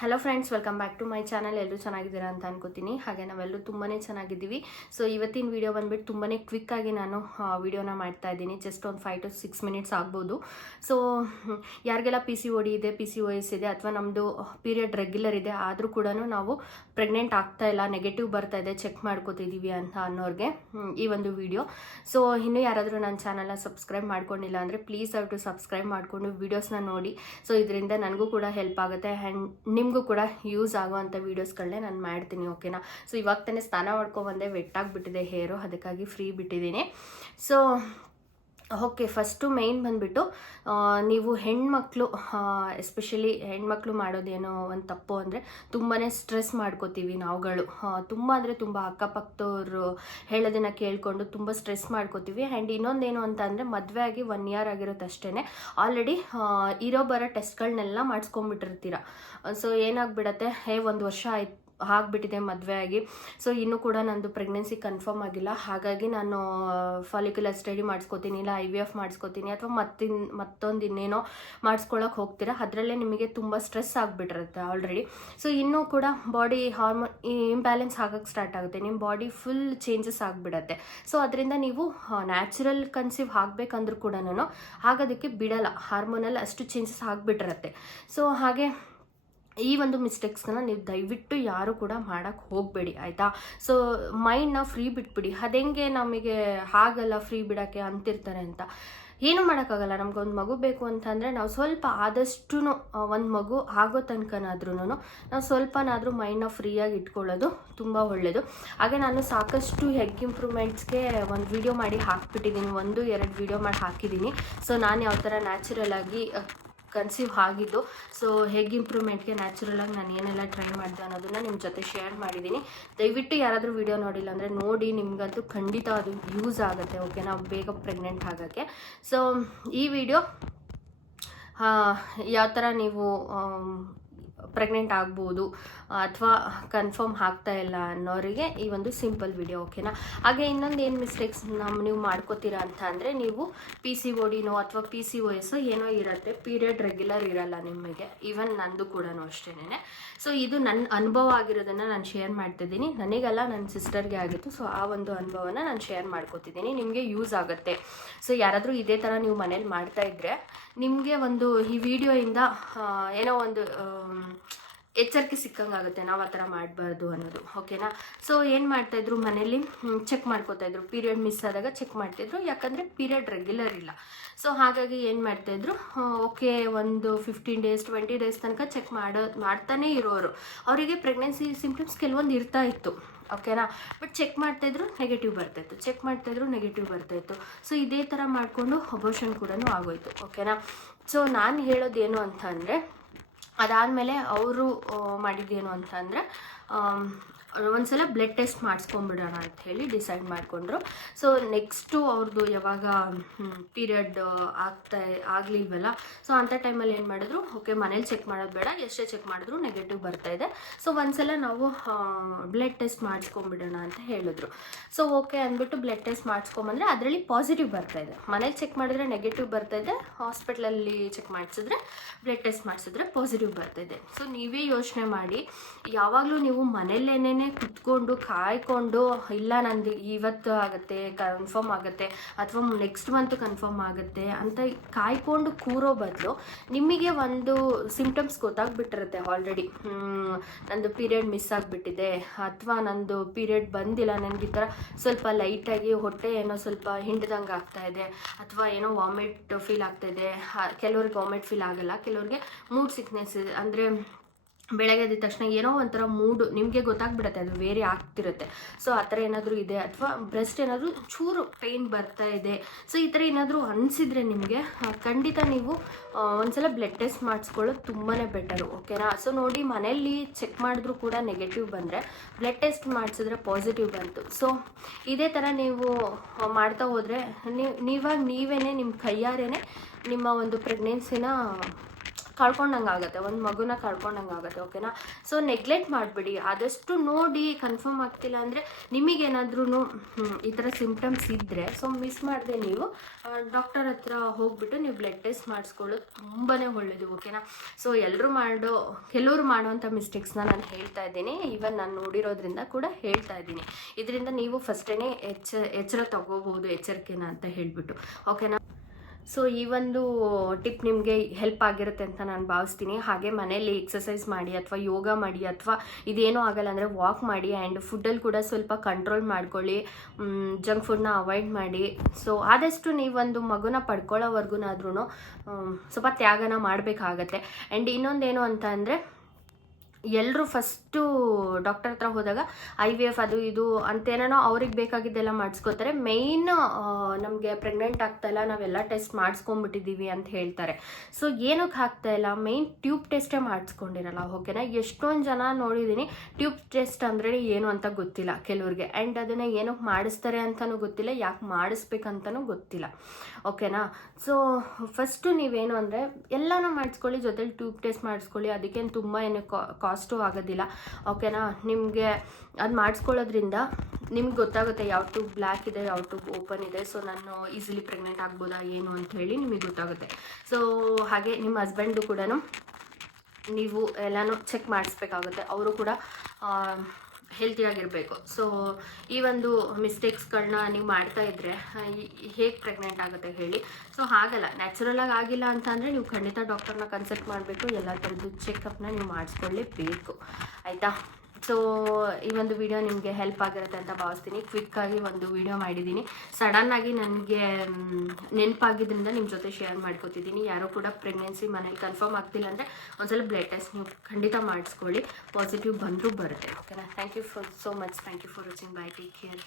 Hello friends welcome back to my channel ಎಲ್ಲರೂ ಚೆನ್ನಾಗಿದ್ದೀರಾ ಅಂತ ಅನ್ಕೋತೀನಿ. ಹಾಗೆ ನಾವೆಲ್ಲರೂ ತುಂಬಾ ಚೆನ್ನಾಗಿದ್ದೀವಿ. ಸೊ ಇವತ್ತಿನ ವಿಡಿಯೋ ಬಂದುಬಿಟ್ಟು ತುಂಬಾ ಕ್ವಿಕ್ಕಾಗಿ ನಾನು ವೀಡಿಯೋನ ಮಾಡ್ತಾ ಇದ್ದೀನಿ. ಜಸ್ಟ್ ಒಂದು ಫೈವ್ ಟು ಸಿಕ್ಸ್ ಮಿನಿಟ್ಸ್ ಆಗ್ಬೋದು. ಸೊ ಯಾರಿಗೆಲ್ಲ ಪಿ ಸಿ ಓಡಿ ಇದೆ ಪಿ ಸಿ ಓ ಎಸ್ ಇದೆ, ಅಥವಾ ನಮ್ಮದು ಪೀರಿಯಡ್ ರೆಗ್ಯುಲರ್ ಇದೆ, ಆದರೂ ಕೂಡ ನಾವು ಪ್ರೆಗ್ನೆಂಟ್ ಆಗ್ತಾ ಇಲ್ಲ ನೆಗೆಟಿವ್ ಬರ್ತಾ ಇದೆ ಚೆಕ್ ಮಾಡ್ಕೋತಿದ್ದೀವಿ ಅಂತ ಅನ್ನೋರಿಗೆ ಈ ಒಂದು ವಿಡಿಯೋ ಸೊ ಇನ್ನೂ ಯಾರಾದರೂ ನನ್ನ ಚಾನಲ್ನ ಸಬ್ಸ್ಕ್ರೈಬ್ ಮಾಡ್ಕೊಂಡಿಲ್ಲ ಅಂದರೆ ಪ್ಲೀಸ್ ಅವ್ರು ಟು ಸಬ್ಸ್ಕ್ರೈಬ್ ಮಾಡಿಕೊಂಡು ವೀಡಿಯೋಸ್ನ ನೋಡಿ. ಸೊ ಇದರಿಂದ ನನಗೂ ಕೂಡ ಹೆಲ್ಪ್ ಆಗುತ್ತೆ. ಆ್ಯಂಡ್ ನಿಮಗೂ ಕೂಡ ಯೂಸ್ ಆಗುವಂಥ ವೀಡಿಯೋಸ್ಗಳನ್ನೇ ನಾನು ಮಾಡ್ತೀನಿ, ಓಕೆನಾ? ಸೊ ಇವಾಗ ತಾನೇ ಸ್ನಾನ ಮಾಡ್ಕೊಬಂದೆ ವೆಟ್ಟಾಗಿಬಿಟ್ಟಿದೆ, ಹೇರು, ಅದಕ್ಕಾಗಿ ಫ್ರೀ ಬಿಟ್ಟಿದ್ದೀನಿ. ಸೊ ಓಕೆ, ಫಸ್ಟು ಮೇಯ್ನ್ ಬಂದುಬಿಟ್ಟು ನೀವು ಹೆಣ್ಮಕ್ಳು ಎಸ್ಪೆಷಲಿ ಹೆಣ್ಮಕ್ಳು ಮಾಡೋದೇನೋ ಒಂದು ತಪ್ಪು ಅಂದರೆ ತುಂಬಾ ಸ್ಟ್ರೆಸ್ ಮಾಡ್ಕೋತೀವಿ ನಾವುಗಳು. ತುಂಬ ಅಂದರೆ ತುಂಬ ಅಕ್ಕಪಕ್ಕದವ್ರು ಹೇಳೋದನ್ನು ಕೇಳಿಕೊಂಡು ತುಂಬ ಸ್ಟ್ರೆಸ್ ಮಾಡ್ಕೋತೀವಿ. ಆ್ಯಂಡ್ ಇನ್ನೊಂದೇನು ಅಂತ ಅಂದರೆ ಮದುವೆ ಆಗಿ ಒನ್ ಇಯರ್ ಆಗಿರೋದಷ್ಟೇ ಆಲ್ರೆಡಿ ಇರೋ ಬರೋ ಟೆಸ್ಟ್ಗಳನ್ನೆಲ್ಲ ಮಾಡಿಸ್ಕೊಂಬಿಟ್ಟಿರ್ತೀರ ಸೊ ಏನಾಗ್ಬಿಡತ್ತೆ? ಹೇ, ಒಂದು ವರ್ಷ ಆಯ್ತು ಆಗ್ಬಿಟ್ಟಿದೆ ಮದುವೆ ಆಗಿ. ಸೊ ಇನ್ನೂ ಕೂಡ ನಂದು ಪ್ರೆಗ್ನೆನ್ಸಿ ಕನ್ಫರ್ಮ್ ಆಗಿಲ್ಲ. ಹಾಗಾಗಿ ನಾನು ಫಾಲಿಕ್ಯುಲರ್ ಸ್ಟಡಿ ಮಾಡಿಸ್ಕೋತೀನಿ, ಇಲ್ಲ ಐ ವಿ ಎಫ್ ಮಾಡಿಸ್ಕೋತೀನಿ, ಅಥವಾ ಮತ್ತಿನ್, ಮತ್ತೊಂದು ಇನ್ನೇನೋ ಮಾಡಿಸ್ಕೊಳಕ್ಕೆ ಹೋಗ್ತೀರಾ? ಅದರಲ್ಲೇ ನಿಮಗೆ ತುಂಬ ಸ್ಟ್ರೆಸ್ ಆಗಿಬಿಟ್ಟಿರುತ್ತೆ ಆಲ್ರೆಡಿ ಸೊ ಇನ್ನೂ ಕೂಡ ಬಾಡಿ ಹಾರ್ಮೋನ್ ಇಂಬ್ಯಾಲೆನ್ಸ್ ಆಗಕ್ಕೆ ಸ್ಟಾರ್ಟ್ ಆಗುತ್ತೆ. ನಿಮ್ಮ ಬಾಡಿ ಫುಲ್ ಚೇಂಜಸ್ ಆಗಿಬಿಡತ್ತೆ. ಸೊ ಅದರಿಂದ ನೀವು ನ್ಯಾಚುರಲ್ ಕನ್ಸೀವ್ ಆಗಬೇಕಂದ್ರೂ ಕೂಡ ಆಗೋದಕ್ಕೆ ಬಿಡಲ್ಲ. ಹಾರ್ಮೋನಲ್ಲಿ ಅಷ್ಟು ಚೇಂಜಸ್ ಆಗಿಬಿಟ್ಟಿರತ್ತೆ. ಸೊ ಹಾಗೆ ಈ ಒಂದು ಮಿಸ್ಟೇಕ್ಸ್ನ ನೀವು ದಯವಿಟ್ಟು ಯಾರು ಕೂಡ ಮಾಡೋಕ್ಕೆ ಹೋಗಬೇಡಿ, ಆಯಿತಾ? ಸೊ ಮೈಂಡ್ನ ಫ್ರೀ ಬಿಟ್ಬಿಡಿ. ಅದೆಂಗೆ ನಮಗೆ ಹಾಗಲ್ಲ ಫ್ರೀ ಬಿಡೋಕ್ಕೆ ಅಂತಿರ್ತಾರೆ ಅಂತ. ಏನೂ ಮಾಡೋಕ್ಕಾಗಲ್ಲ. ಒಂದು ಮಗು ಬೇಕು ಅಂತಂದರೆ ನಾವು ಸ್ವಲ್ಪ ಆದಷ್ಟು ಒಂದು ಮಗು ಆಗೋ ತನಕನಾದ್ರೂ ನಾವು ಸ್ವಲ್ಪನಾದರೂ ಮೈಂಡ್ನ ಫ್ರೀಯಾಗಿ ಇಟ್ಕೊಳ್ಳೋದು ತುಂಬ ಒಳ್ಳೆಯದು ಹಾಗೆ ನಾನು ಸಾಕಷ್ಟು ಹೆಗ್ ಇಂಪ್ರೂವ್ಮೆಂಟ್ಸ್ಗೆ ಒಂದು ವಿಡಿಯೋ ಮಾಡಿ ಹಾಕ್ಬಿಟ್ಟಿದ್ದೀನಿ ಒಂದು, ಎರಡು ವಿಡಿಯೋ ಮಾಡಿ ಹಾಕಿದ್ದೀನಿ ಸೊ ನಾನು ಯಾವ ಥರ ನ್ಯಾಚುರಲ್ ಆಗಿ ಕನ್ಸೀವ್ ಆಗಿದ್ದು ಸೊ ಹೇಗೆ ಇಂಪ್ರೂವ್ಮೆಂಟ್ಗೆ ನ್ಯಾಚುರಲ್ ಆಗಿ ನಾನು ಏನೆಲ್ಲ ಟ್ರೈ ಮಾಡಿದೆ ಅನ್ನೋದನ್ನ ನಿಮ್ಮ ಜೊತೆ ಶೇರ್ ಮಾಡಿದ್ದೀನಿ ದಯವಿಟ್ಟು ಯಾರಾದರೂ ವಿಡಿಯೋ ನೋಡಿಲ್ಲ ಅಂದರೆ ನೋಡಿ, ನಿಮಗಂತೂ ಖಂಡಿತ ಅದು ಯೂಸ್ ಆಗುತ್ತೆ ಓಕೆ ನಾವು ಬೇಗ ಪ್ರೆಗ್ನೆಂಟ್ ಆಗೋಕ್ಕೆ. ಸೊ ಈ ವಿಡಿಯೋ ಯಾವ ಥರ ನೀವು ಪ್ರೆಗ್ನೆಂಟ್ ಆಗ್ಬೋದು ಅಥವಾ ಕನ್ಫರ್ಮ್ ಆಗ್ತಾ ಇಲ್ಲ ಅನ್ನೋರಿಗೆ ಈ ಒಂದು ಸಿಂಪಲ್ ವಿಡಿಯೋ ಓಕೆನಾ ಹಾಗೆ ಇನ್ನೊಂದು ಏನು ಮಿಸ್ಟೇಕ್ಸ್ ನಮ್ಮ ನೀವು ಮಾಡ್ಕೋತೀರಾ ಅಂತ ಅಂದರೆ ನೀವು ಪಿ ಸಿ ಓಡಿನೋ ಅಥವಾ ಪಿ ಸಿ ಓ ಎಸ್ ಏನೋ ಇರುತ್ತೆ ಪೀರಿಯಡ್ ರೆಗ್ಯುಲರ್ ಇರಲ್ಲ ನಿಮಗೆ. ಈವನ್ ನಂದು ಕೂಡ ಅಷ್ಟೇನೆ ಸೊ ಇದು ನನ್ನ ಅನುಭವ ಆಗಿರೋದನ್ನು ನಾನು ಶೇರ್ ಮಾಡ್ತಿದ್ದೀನಿ. ನನಗೆಲ್ಲ ನನ್ನ ಸಿಸ್ಟರ್ಗೆ ಆಗಿತ್ತು. ಸೊ ಆ ಒಂದು ಅನುಭವನ ನಾನು ಶೇರ್ ಮಾಡ್ಕೋತಿದ್ದೀನಿ. ನಿಮಗೆ ಯೂಸ್ ಆಗುತ್ತೆ. ಸೊ ಯಾರಾದರೂ ಇದೇ ಥರ ನೀವು ಮನೇಲಿ ಮಾಡ್ತಾ ಇದ್ದರೆ ನಿಮಗೆ ಒಂದು ಈ ವಿಡಿಯೋಯಿಂದ ಏನೋ ಒಂದು ಎಚ್ಚರಿಕೆ ಸಿಕ್ಕಂಗಾಗುತ್ತೆ ನಾವು ಆ ಥರ ಮಾಡಬಾರ್ದು ಅನ್ನೋದು ಓಕೆನಾ ಸೊ ಏನು ಮಾಡ್ತಾಯಿದ್ರು ಮನೇಲಿ? ಚೆಕ್ ಮಾಡ್ಕೋತಾಯಿದ್ರು ಪೀರಿಯಡ್ ಮಿಸ್ ಆದಾಗ ಚೆಕ್ ಮಾಡ್ತಾಯಿದ್ರು ಯಾಕಂದರೆ ಪೀರಿಯಡ್ ರೆಗ್ಯುಲರ್ ಇಲ್ಲ. ಸೊ ಹಾಗಾಗಿ ಏನು ಮಾಡ್ತಾಯಿದ್ರು ಓಕೆ ಒಂದು ಫಿಫ್ಟೀನ್ ಡೇಸ್ ಟ್ವೆಂಟಿ ಡೇಸ್ ತನಕ ಚೆಕ್ ಮಾಡೋ, ಮಾಡ್ತಾನೇ ಇರೋರು. ಅವರಿಗೆ ಪ್ರೆಗ್ನೆನ್ಸಿ ಸಿಂಪ್ಟಮ್ಸ್ ಕೆಲವೊಂದು ಇರ್ತಾ ಇತ್ತು ಓಕೆನಾ ಬಟ್ ಚೆಕ್ ಮಾಡ್ತಾಯಿದ್ರು ನೆಗೆಟಿವ್ ಬರ್ತಾಯಿತ್ತು ಚೆಕ್ ಮಾಡ್ತಾಯಿದ್ರು ನೆಗೆಟಿವ್ ಬರ್ತಾಯಿತ್ತು ಸೊ ಇದೇ ಥರ ಮಾಡಿಕೊಂಡು ಅಬೋಷನ್ ಕೂಡ ಆಗೋಯ್ತು ಓಕೆನಾ ಸೊ ನಾನು ಹೇಳೋದೇನು ಅಂತ ಅಂದರೆ ಅದಾದಮೇಲೆ ಅವರು ಮಾಡಿದ್ದೇನು ಅಂತ ಅಂದರೆ ಒಂದ್ಸಲ ಬ್ಲಡ್ ಟೆಸ್ಟ್ ಮಾಡಿಸ್ಕೊಂಬಿಡೋಣ ಅಂತ ಹೇಳಿ ಡಿಸೈಡ್ ಮಾಡಿಕೊಂಡ್ರು. ಸೊ ನೆಕ್ಸ್ಟು ಅವ್ರದ್ದು ಯಾವಾಗ ಪೀರಿಯಡ್ ಆಗ್ತಾ, ಆಗಲಿಲ್ವಲ್ಲ? ಸೊ ಅಂಥ ಟೈಮಲ್ಲಿ ಏನು ಮಾಡಿದ್ರು? ಓಕೆ ಮನೇಲಿ ಚೆಕ್ ಮಾಡೋದು ಬೇಡ. ಎಷ್ಟೇ ಚೆಕ್ ಮಾಡಿದ್ರು ನೆಗೆಟಿವ್ ಬರ್ತಾ ಇದೆ. ಸೊ ಒಂದ್ಸಲ ನಾವು ಬ್ಲಡ್ ಟೆಸ್ಟ್ ಮಾಡಿಸ್ಕೊಂಬಿಡೋಣ ಅಂತ ಹೇಳಿದ್ರು. ಸೊ ಓಕೆ ಅಂದ್ಬಿಟ್ಟು ಬ್ಲಡ್ ಟೆಸ್ಟ್ ಮಾಡಿಸ್ಕೊಂಬಂದ್ರೆ ಅದರಲ್ಲಿ ಪಾಸಿಟಿವ್ ಬರ್ತಾ ಇದೆ. ಮನೇಲಿ ಚೆಕ್ ಮಾಡಿದ್ರೆ ನೆಗೆಟಿವ್ ಬರ್ತಾ ಇದೆ. ಹಾಸ್ಪಿಟ್ಲಲ್ಲಿ ಚೆಕ್ ಮಾಡಿಸಿದ್ರೆ ಬ್ಲಡ್ ಟೆಸ್ಟ್ ಮಾಡಿಸಿದ್ರೆ ಪಾಸಿಟಿವ್ ಬರ್ತಾ ಇದೆ. ಸೊ ನೀವೇ ಯೋಚನೆ ಮಾಡಿ. ಯಾವಾಗಲೂ ನೀವು ಮನೇಲೇನೇ ಕುತ್ಕೊಂಡು, ಕಾಯ್ಕೊಂಡು, ಇಲ್ಲ ನಂದು ಇವತ್ತು ಆಗುತ್ತೆ ಕನ್ಫರ್ಮ್ ಆಗುತ್ತೆ, ಅಥವಾ ನೆಕ್ಸ್ಟ್ ಮಂತ್ ಕನ್ಫರ್ಮ್ ಆಗುತ್ತೆ ಅಂತ ಕಾಯ್ಕೊಂಡು ಕೂರೋ ಬದಲು ನಿಮಗೆ ಒಂದು ಸಿಂಪ್ಟಮ್ಸ್ ಗೊತ್ತಾಗ್ಬಿಟ್ಟಿರುತ್ತೆ ಆಲ್ರೆಡಿ ನಂದು ಪೀರಿಯಡ್ ಮಿಸ್ ಆಗಿಬಿಟ್ಟಿದೆ, ಅಥವಾ ನಂದು ಪೀರಿಯಡ್ ಬಂದಿಲ್ಲ ನನಗೆ ಈ ಥರ ಸ್ವಲ್ಪ ಲೈಟಾಗಿ ಹೊಟ್ಟೆ ಏನೋ ಸ್ವಲ್ಪ ಹಿಂಡ್ದಂಗೆ ಆಗ್ತಾ ಇದೆ, ಅಥವಾ ಏನೋ ವಾಮಿಟ್ ಫೀಲ್ ಆಗ್ತಾ ಇದೆ. ಕೆಲವ್ರಿಗೆ ವಾಮಿಟ್ ಫೀಲ್ ಆಗಲ್ಲ, ಕೆಲವ್ರಿಗೆ ಮೂಡ್ ಸಿಕ್ನೆಸ್ ಅಂದರೆ ಬೆಳಗ್ಗೆ ಎದ್ದ ತಕ್ಷಣ ಏನೋ ಒಂಥರ ಮೂಡು ನಿಮಗೆ ಗೊತ್ತಾಗ್ಬಿಡುತ್ತೆ, ಅದು ಬೇರೆ ಆಗ್ತಿರುತ್ತೆ. ಸೊ ಆ ಥರ ಏನಾದರೂ ಇದೆ ಅಥವಾ ಬ್ರೆಸ್ಟ್ ಏನಾದರೂ ಚೂರು ಪೇಯ್ನ್ ಬರ್ತಾ ಇದೆ. ಸೊ ಈ ಥರ ಏನಾದರೂ ಅನಿಸಿದ್ರೆ ನಿಮಗೆ ಖಂಡಿತ ನೀವು ಒಂದ್ಸಲ ಬ್ಲಡ್ ಟೆಸ್ಟ್ ಮಾಡಿಸ್ಕೊಳ್ಳೋದು ತುಂಬಾ ಬೆಟರು ಓಕೆನಾ ಸೊ ನೋಡಿ, ಮನೆಯಲ್ಲಿ ಚೆಕ್ ಮಾಡಿದ್ರೂ ಕೂಡ ನೆಗೆಟಿವ್ ಬಂದರೆ ಬ್ಲಡ್ ಟೆಸ್ಟ್ ಮಾಡಿಸಿದ್ರೆ ಪಾಸಿಟಿವ್ ಬಂತು. ಸೊ ಇದೇ ಥರ ನೀವು ಮಾಡ್ತಾ ಹೋದರೆ, ನೀವು, ನೀವಾಗ ನೀವೇ ನಿಮ್ಮ ಕೈಯಾರೇನೆ ನಿಮ್ಮ ಒಂದು ಪ್ರೆಗ್ನೆನ್ಸಿನ ಕಳ್ಕೊಂಡಂಗೆ ಆಗುತ್ತೆ ಒಂದು ಮಗುನ ಕಳ್ಕೊಂಡಂಗೆ ಆಗುತ್ತೆ ಓಕೆನಾ? ಸೊ ನೆಗ್ಲೆಕ್ಟ್ ಮಾಡಿಬಿಡಿ, ಆದಷ್ಟು ನೋಡಿ ಕನ್ಫರ್ಮ್ ಆಗ್ತಿಲ್ಲ ಅಂದರೆ ನಿಮಗೇನಾದ್ರೂ ಈ ಥರ ಸಿಂಪ್ಟಮ್ಸ್ ಇದ್ದರೆ ಸೊ ಮಿಸ್ ಮಾಡಿದೆ ನೀವು ಡಾಕ್ಟರ್ ಹತ್ರ ಹೋಗ್ಬಿಟ್ಟು ನೀವು ಬ್ಲಡ್ ಟೆಸ್ಟ್ ಮಾಡಿಸ್ಕೊಳ್ಳೋದು ತುಂಬಾ ಒಳ್ಳೇದು, ಓಕೆನಾ? ಸೊ ಎಲ್ಲರೂ ಮಾಡೋ, ಕೆಲವರು ಮಾಡುವಂಥ ಮಿಸ್ಟೇಕ್ಸ್ನ ನಾನು ಹೇಳ್ತಾ ಇದ್ದೀನಿ ಈವನ್ ನಾನು ನೋಡಿರೋದ್ರಿಂದ ಕೂಡ ಹೇಳ್ತಾ ಇದ್ದೀನಿ. ಇದರಿಂದ ನೀವು ಫಸ್ಟೇ ಎಚ್ಚ, ಎಚ್ಚರ ತಗೋಬಹುದು ಎಚ್ಚರಿಕೆನ ಅಂತ ಹೇಳಿಬಿಟ್ಟು, ಓಕೆನಾ? ಸೊ ಈ ಒಂದು ಟಿಪ್ ನಿಮಗೆ ಹೆಲ್ಪ್ ಆಗಿರುತ್ತೆ ಅಂತ ನಾನು ಭಾವಿಸ್ತೀನಿ. ಹಾಗೆ ಮನೆಯಲ್ಲಿ ಎಕ್ಸಸೈಸ್ ಮಾಡಿ ಅಥವಾ ಯೋಗ ಮಾಡಿ ಅಥವಾ ಇದೇನೂ ಆಗಲ್ಲ ಅಂದರೆ ವಾಕ್ ಮಾಡಿ ಆ್ಯಂಡ್ ಫುಡ್ಡಲ್ಲಿ ಕೂಡ ಸ್ವಲ್ಪ ಕಂಟ್ರೋಲ್ ಮಾಡ್ಕೊಳ್ಳಿ. ಜಂಕ್ ಫುಡ್ನ ಅವಾಯ್ಡ್ ಮಾಡಿ. ಸೊ ಆದಷ್ಟು ನೀವೊಂದು ಮಗುನ ಪಡ್ಕೊಳ್ಳೋವರೆಗೂನಾದ್ರೂ ಸ್ವಲ್ಪ ತ್ಯಾಗನ ಮಾಡಬೇಕಾಗತ್ತೆ. ಆ್ಯಂಡ್ ಇನ್ನೊಂದೇನು ಅಂತ ಅಂದರೆ ಎಲ್ಲರೂ ಫಸ್ಟು ಡಾಕ್ಟರ್ ಹತ್ರ ಹೋದಾಗ ಐ ವಿ ಎಫ್ ಅದು ಇದು ಅಂತೇನೋ ಅವ್ರಿಗೆ ಬೇಕಾಗಿದ್ದೆಲ್ಲ ಮಾಡಿಸ್ಕೋತಾರೆ. ಮೇಯ್ನ್ ನಮಗೆ ಪ್ರೆಗ್ನೆಂಟ್ ಆಗ್ತಾಯಿಲ್ಲ ನಾವೆಲ್ಲ ಟೆಸ್ಟ್ ಮಾಡಿಸ್ಕೊಂಬಿಟ್ಟಿದ್ದೀವಿ ಅಂತ ಹೇಳ್ತಾರೆ. ಸೊ ಏನಕ್ಕೆ ಆಗ್ತಾ ಇಲ್ಲ? ಮೇಯ್ನ್ ಟ್ಯೂಬ್ ಟೆಸ್ಟೇ ಮಾಡಿಸ್ಕೊಂಡಿರಲ್ಲ ಓಕೆನಾ ಎಷ್ಟೊಂದು ಜನ ನೋಡಿದ್ದೀನಿ ಟ್ಯೂಬ್ ಟೆಸ್ಟ್ ಅಂದ್ರೆ ಏನು ಅಂತ ಗೊತ್ತಿಲ್ಲ ಕೆಲವ್ರಿಗೆ. ಆ್ಯಂಡ್ ಅದನ್ನು ಏನಕ್ಕೆ ಮಾಡಿಸ್ತಾರೆ ಅಂತಲೂ ಗೊತ್ತಿಲ್ಲ, ಯಾಕೆ ಮಾಡಿಸ್ಬೇಕಂತನೂ ಗೊತ್ತಿಲ್ಲ ಓಕೆನಾ ಸೊ ಫಸ್ಟು ನೀವೇನು ಅಂದರೆ ಎಲ್ಲನೂ ಮಾಡಿಸ್ಕೊಳ್ಳಿ, ಜೊತೆಲಿ ಟ್ಯೂಬ್ ಟೆಸ್ಟ್ ಮಾಡಿಸ್ಕೊಳ್ಳಿ, ಅದಕ್ಕೇನು ತುಂಬ ಏನು ಕಾಸ್ಟು ಆಗೋದಿಲ್ಲ. ಓಕೆನಾ ನಿಮಗೆ ಅದು ಮಾಡಿಸ್ಕೊಳ್ಳೋದ್ರಿಂದ ನಿಮ್ಗೆ ಗೊತ್ತಾಗುತ್ತೆ ಯಾವ ಟ್ಯೂಬ್ ಬ್ಲ್ಯಾಕ್ ಇದೆ, ಯಾವ ಟ್ಯೂಬ್ ಓಪನ್ ಇದೆ. ಸೊ ನಾನು ಈಸಿಲಿ ಪ್ರೆಗ್ನೆಂಟ್ ಆಗ್ಬೋದಾ, ಏನು ಅಂತ ಹೇಳಿ ನಿಮಗೆ ಗೊತ್ತಾಗುತ್ತೆ. ಸೊ ಹಾಗೆ ನಿಮ್ಮ ಹಸ್ಬೆಂಡು ಕೂಡ ನೀವು ಎಲ್ಲನೂ ಚೆಕ್ ಮಾಡಿಸ್ಬೇಕಾಗುತ್ತೆ. ಅವರು ಕೂಡ ಹೆಲ್ತಿಯಾಗಿರಬೇಕು ಸೊ ಈ ಒಂದು ಮಿಸ್ಟೇಕ್ಸ್ಗಳನ್ನ ನೀವು ಮಾಡ್ತಾ ಇದ್ದರೆ ಹೇಗೆ ಪ್ರೆಗ್ನೆಂಟ್ ಆಗುತ್ತೆ ಹೇಳಿ. ಸೊ ಹಾಗಲ್ಲ. ನ್ಯಾಚುರಲಾಗಿ ಆಗಿಲ್ಲ ಅಂತ ಅಂದರೆ ನೀವು ಖಂಡಿತ ಡಾಕ್ಟರ್ನ ಕನ್ಸಲ್ಟ್ ಮಾಡಬೇಕು ಎಲ್ಲ ಥರದ್ದು ಚೆಕಪ್ನ ನೀವು ಮಾಡಿಸ್ಕೊಳ್ಳೇಬೇಕು ಆಯಿತಾ? ಸೊ ಈ ಒಂದು ವಿಡಿಯೋ ನಿಮಗೆ ಹೆಲ್ಪ್ ಆಗಿರುತ್ತೆ ಅಂತ ಭಾವಿಸ್ತೀನಿ. ಕ್ವಿಕ್ಕಾಗಿ ಒಂದು ವಿಡಿಯೋ ಮಾಡಿದ್ದೀನಿ ಸಡನ್ನಾಗಿ ನನಗೆ ನೆನಪಾಗಿದ್ದರಿಂದ ನಿಮ್ಮ ಜೊತೆ ಶೇರ್ ಮಾಡ್ಕೊತಿದ್ದೀನಿ ಯಾರೂ ಕೂಡ ಪ್ರೆಗ್ನೆನ್ಸಿ ಮನೇಲಿ ಕನ್ಫರ್ಮ್ ಆಗ್ತಿಲ್ಲ ಅಂದರೆ ಒಂದ್ಸಲ ಬ್ಲಡ್ ಟೆಸ್ಟ್ ನೀವು ಖಂಡಿತ ಮಾಡಿಸ್ಕೊಳ್ಳಿ. ಪಾಸಿಟಿವ್ ಬಂದರೂ ಬರುತ್ತೆ. ಓಕೆನಾ thank you for so much thank you for watching bye take care